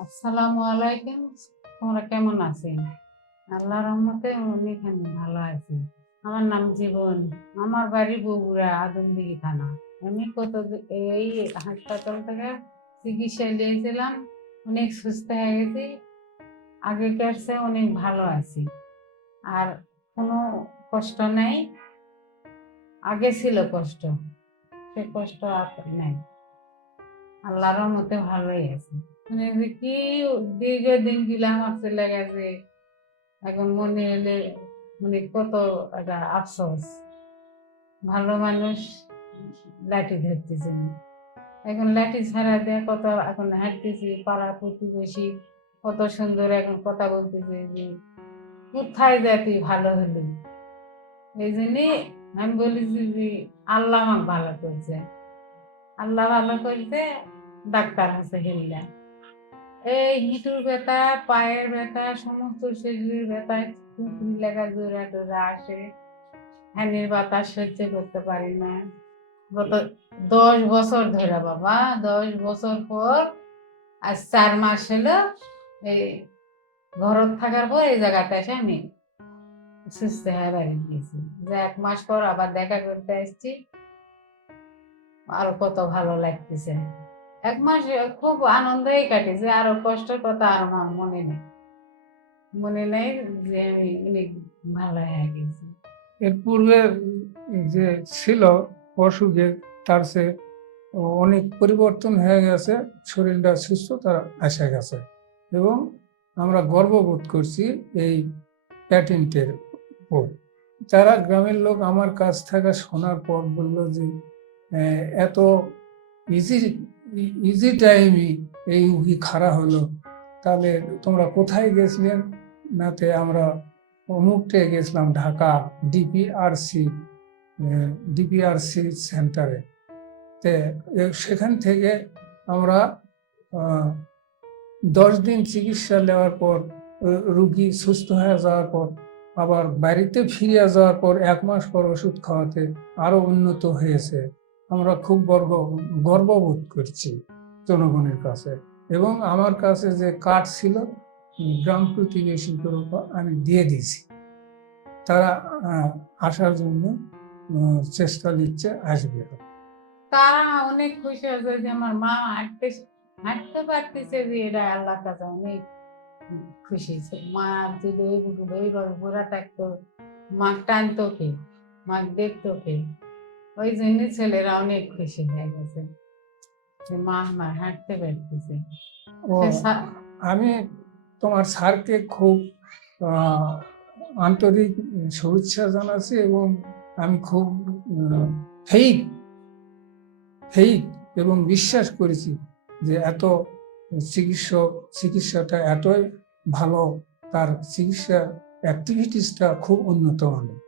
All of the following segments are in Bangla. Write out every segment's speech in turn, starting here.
আসসালামু আলাইকুম। তোমরা কেমন আছেন? আল্লাহর রহমতে অনেক ভালো আছি। আমার নাম জীবন। আমার বাড়ি বগুড়া আদমদিঘি থানা। আমি কত এই হাসপাতাল থেকে চিকিৎসা নিয়েছিলাম। অনেক সুস্থ হয়ে গেছি। আগেকার চেয়ে অনেক ভালো আছি। আর কোনো কষ্ট নেই। আগে ছিল কষ্ট। সে কষ্ট আর নেই। আল্লাহর রহমতে ভালোই আছে। মানে যে কি দীর্ঘদিন গিলা আমার চলে গেছে এখন মনে এলে মানে কত একটা আফসোস। ভালো মানুষ লাঠি ধরতেছে। এখন লাঠি ছাড়া দেয় কত এখন হাঁটতেছি, পাড়া প্রতিবেশী কত সুন্দর এখন কথা বলতেছে যে কোথায় যায় তুই ভালো হলি। এই জন্যে আমি বলেছি যে আল্লাহ আমাকে ভালো করছে। আল্লাহ ভালো করছে, ডাক্তার আছে হেললা। এই হিঁটুর ব্যথা, পায়ের ব্যথা, সমস্ত শরীরের ব্যথায় কুকুরি লাগা জোড়া টোরা আসে। ফ্যানের বাতাস সহ্য করতে পারি না। গত দশ বছর ধরে বাবা, দশ বছর পর আজ চার মাস হলো এই ঘরত থাকার পর এই জায়গাতে এসে আমি সুস্থ হয়ে বাড়ি গিয়েছি। যে এক মাস পর আবার দেখা করতে আসছি। আর কত ভালো লাগতেছে। এক মাস খুব আনন্দেই কাটেছে আরও কষ্টের কথা আর আমার মনে নেই। মনে নেই যে আমি অনেক ভালো হয়ে গেছি। এর পূর্বে যে ছিল অসুখে, তার সে অনেক পরিবর্তন হয়ে গেছে, শরীরটা সুস্থ সুস্থতা এসে গেছে। এবং আমরা গর্ববোধ করছি এই প্যাটেন্টের উপর। যারা গ্রামের লোক আমার কাছ থেকে শোনার পর বলল যে এত ইজি ইজি টাইমই এই উকি খাড়া হলো। তাহলে তোমরা কোথায় গেছিলেন নাতে আমরা অমুকটে গেছিলাম ঢাকা ডিপিআরসি ডিপিআরসি সেন্টারে তে সেখান থেকে আমরা দশ দিন চিকিৎসা নেওয়ার পর রুগী সুস্থ হয়ে যাওয়ার পর, আবার বাড়িতে ফিরে যাওয়ার পর, এক মাস পর ওষুধ খাওয়াতে আরও উন্নত হয়েছে। আমরা খুব গর্ব, গর্ববোধ করছি জনগণের কাছে। এবং আমার কাছে যে কার্ড ছিল গ্রাম প্রতিবেশীদের উপর আমি দিয়ে দিয়েছি। তারা আসার জন্য চেষ্টা নিচ্ছে, আসবে। তারা অনেক খুশি হয়েছে যে আমার মা হাঁটতে হাঁটতে পারতেছে যে এটা আল্লাহ কাছে অনেক খুশি মা যদি ওইভাবে ঘোরা থাকতো মা টানতো কে, মা দেখতো কে? ওই জন্য ছেলেরা অনেক খুশি হয়ে গেছে। মা আমার হাঁটতে পারতেছে। আমি তোমার স্যারকে খুব আন্তরিক শুভেচ্ছা জানাচ্ছি এবং আমি খুব ফেইক ফেইক এবং বিশ্বাস করেছি যে এত চিকিৎসক চিকিৎসাটা এতই ভালো তার চিকিৎসা অ্যাক্টিভিটিসটা খুব উন্নত মানের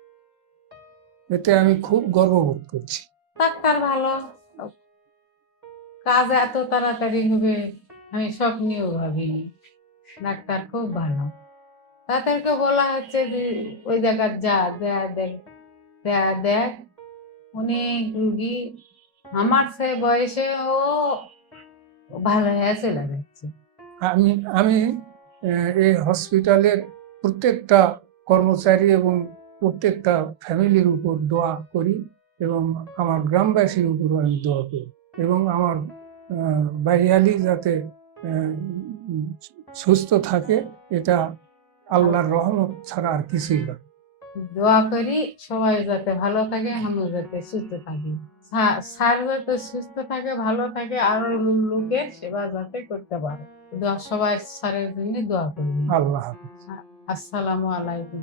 এতে আমি খুব গর্ববোধ করছি। ডাক্তার ভালো। কাজ এত তাড়াতাড়ি হবে আমি স্বপ্নেও ভাবিনি। ডাক্তার খুব ভালো। তাদেরকে বলা হচ্ছে যে ওই জায়গার যা দেয়া দেখ দেয়া দেখ। অনেক রুগী আমার সে বয়সে ও ভালো হয়ে চলে যাচ্ছে আমি আমি এই হসপিটালের প্রত্যেকটা কর্মচারী এবং প্রত্যেকটা ফ্যামিলির উপর দোয়া করি এবং আমার গ্রামবাসীর উপরও আমি দোয়া করি এবং আমার আহ, বাড়িয়ালি যাতে সুস্থ থাকে এটা আল্লাহর রহমত ছাড়া আর কিছুই না। দোয়া করি সবাই যাতে ভালো থাকে আমিও যাতে সুস্থ থাকি। স্যার যাতে সুস্থ থাকে ভালো থাকে আরও লোকের সেবা যাতে করতে পারে। দোয়া সবাই স্যারের জন্য দোয়া করি। আল্লাহ আসসালামু আলাইকুম।